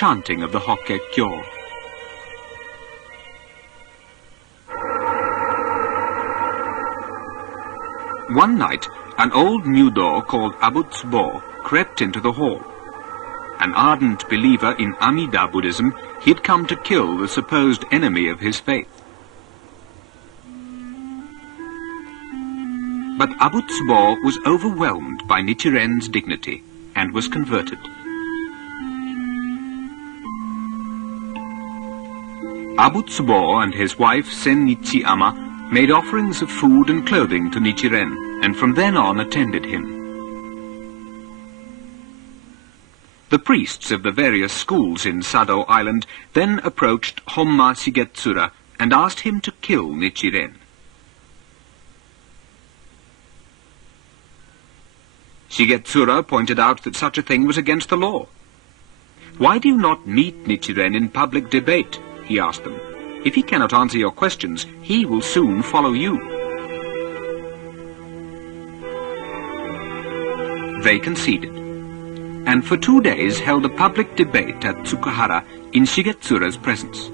chanting of the Hokkekyo. One night, an old Nyudo called Abutsubo crept into the hall. An ardent believer in Amida Buddhism, he had come to kill the supposed enemy of his faith. But Abutsubo was overwhelmed by Nichiren's dignity and was converted. Abutsubo and his wife Sennichi-ama made offerings of food and clothing to Nichiren, and from then on attended him. The priests of the various schools in Sado Island then approached Homma Shigetsura and asked him to kill Nichiren. Shigetsura pointed out that such a thing was against the law. "Why do you not meet Nichiren in public debate?" he asked them. "If he cannot answer your questions, he will soon follow you." They conceded, and for 2 days held a public debate at Tsukahara in Shigetsura's presence.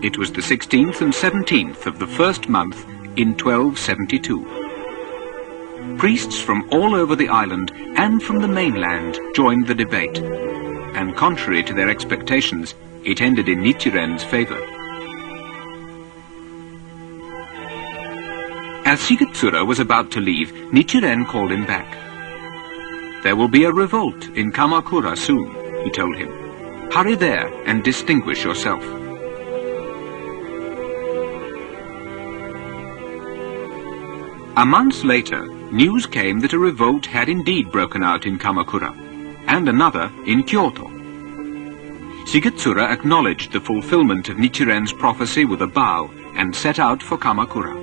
It was the 16th and 17th of the first month in 1272. Priests from all over the island and from the mainland joined the debate, and contrary to their expectations, it ended in Nichiren's favor. As Shigetsura was about to leave, Nichiren called him back. "There will be a revolt in Kamakura soon," he told him. "Hurry there and distinguish yourself." A month later, news came that a revolt had indeed broken out in Kamakura, and another in Kyoto. Shigetsura acknowledged the fulfillment of Nichiren's prophecy with a bow and set out for Kamakura.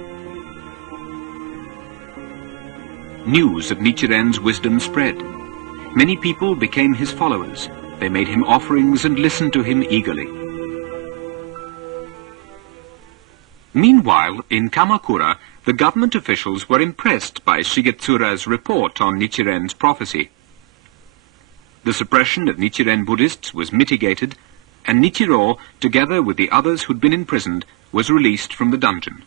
News of Nichiren's wisdom spread. Many people became his followers. They made him offerings and listened to him eagerly. Meanwhile, in Kamakura, the government officials were impressed by Shigetsura's report on Nichiren's prophecy. The suppression of Nichiren Buddhists was mitigated, and Nichiro, together with the others who'd been imprisoned, was released from the dungeon.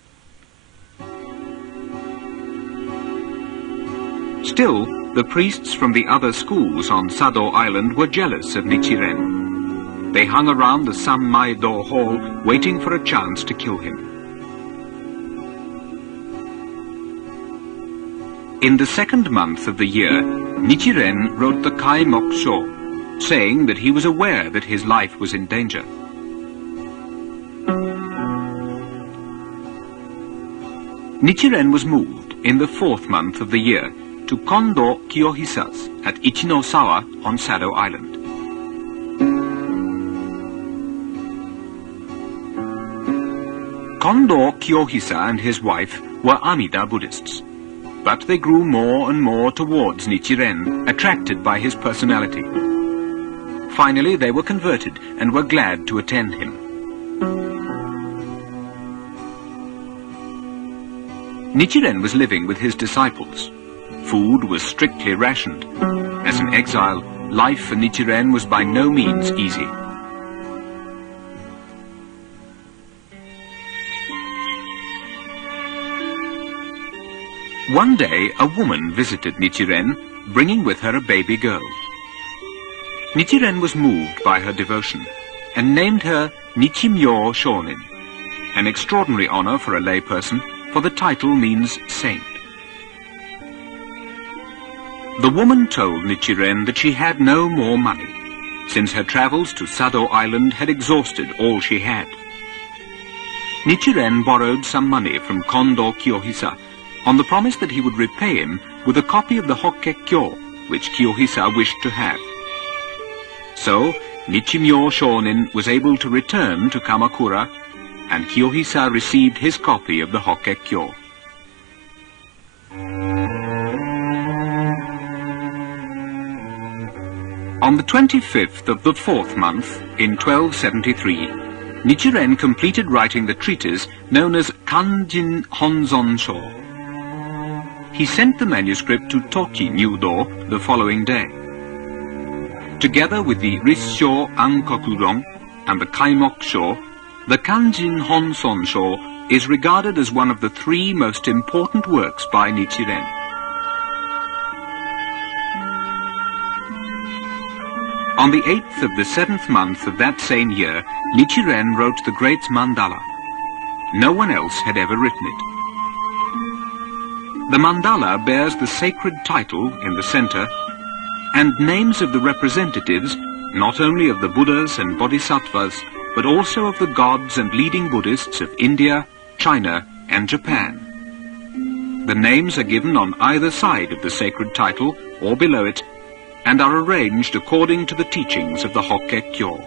Still, the priests from the other schools on Sado Island were jealous of Nichiren. They hung around the Sanmai-do hall, waiting for a chance to kill him. In the second month of the year, Nichiren wrote the Kai-mokusho, saying that he was aware that his life was in danger. Nichiren was moved in the fourth month of the year to Kondo Kiyohisa's at Ichinosawa on Sado Island. Kondo Kiyohisa and his wife were Amida Buddhists, but they grew more and more towards Nichiren, attracted by his personality. Finally, they were converted and were glad to attend him. Nichiren was living with his disciples. Food was strictly rationed. As an exile, life for Nichiren was by no means easy. One day, a woman visited Nichiren, bringing with her a baby girl. Nichiren was moved by her devotion and named her Nichiren Shonin, an extraordinary honor for a layperson, for the title means saint. The woman told Nichiren that she had no more money, since her travels to Sado Island had exhausted all she had. Nichiren borrowed some money from Kondo Kiyohisa on the promise that he would repay him with a copy of the Hokkekyo, which Kiyohisa wished to have. So, Nichiren Shonin was able to return to Kamakura, and Kiyohisa received his copy of the Hokkekyo. On the 25th of the 4th month, in 1273, Nichiren completed writing the treatise known as Kanjin Honzon Sho. He sent the manuscript to Toki Nyudo the following day. Together with the Rissho Ankokurong and the Kaimok-sho, the Kanjin Honson-sho is regarded as one of the three most important works by Nichiren. On the 8th of the 7th month of that same year, Nichiren wrote the great mandala. No one else had ever written it. The mandala bears the sacred title in the center and names of the representatives not only of the Buddhas and Bodhisattvas, but also of the gods and leading Buddhists of India, China, and Japan. The names are given on either side of the sacred title or below it, and are arranged according to the teachings of the Hokkekyo.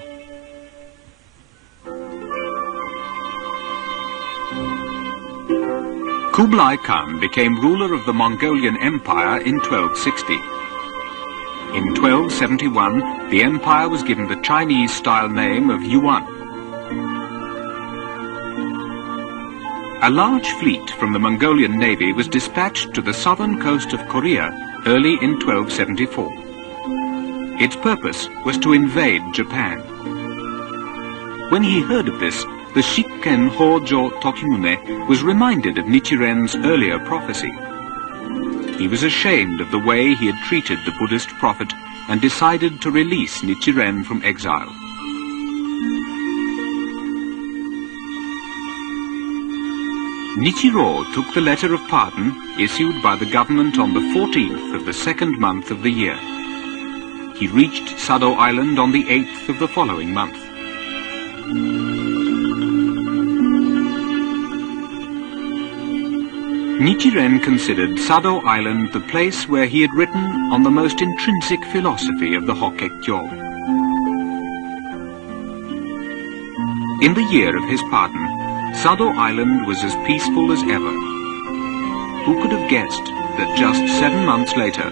Kublai Khan became ruler of the Mongolian Empire in 1260. In 1271, the empire was given the Chinese-style name of Yuan. A large fleet from the Mongolian navy was dispatched to the southern coast of Korea early in 1274. Its purpose was to invade Japan. When he heard of this, the Shikken Hojo Tokimune was reminded of Nichiren's earlier prophecy. He was ashamed of the way he had treated the Buddhist prophet and decided to release Nichiren from exile. Nichiro took the letter of pardon issued by the government on the 14th of the 2nd month of the year. He reached Sado Island on the 8th of the following month. Nichiren considered Sado Island the place where he had written on the most intrinsic philosophy of the Hokkekyo. In the year of his pardon, Sado Island was as peaceful as ever. Who could have guessed that just 7 months later,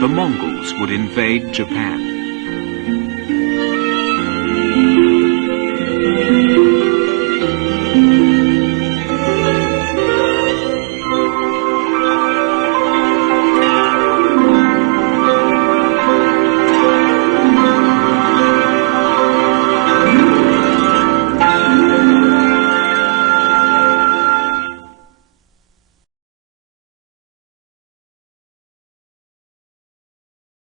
the Mongols would invade Japan?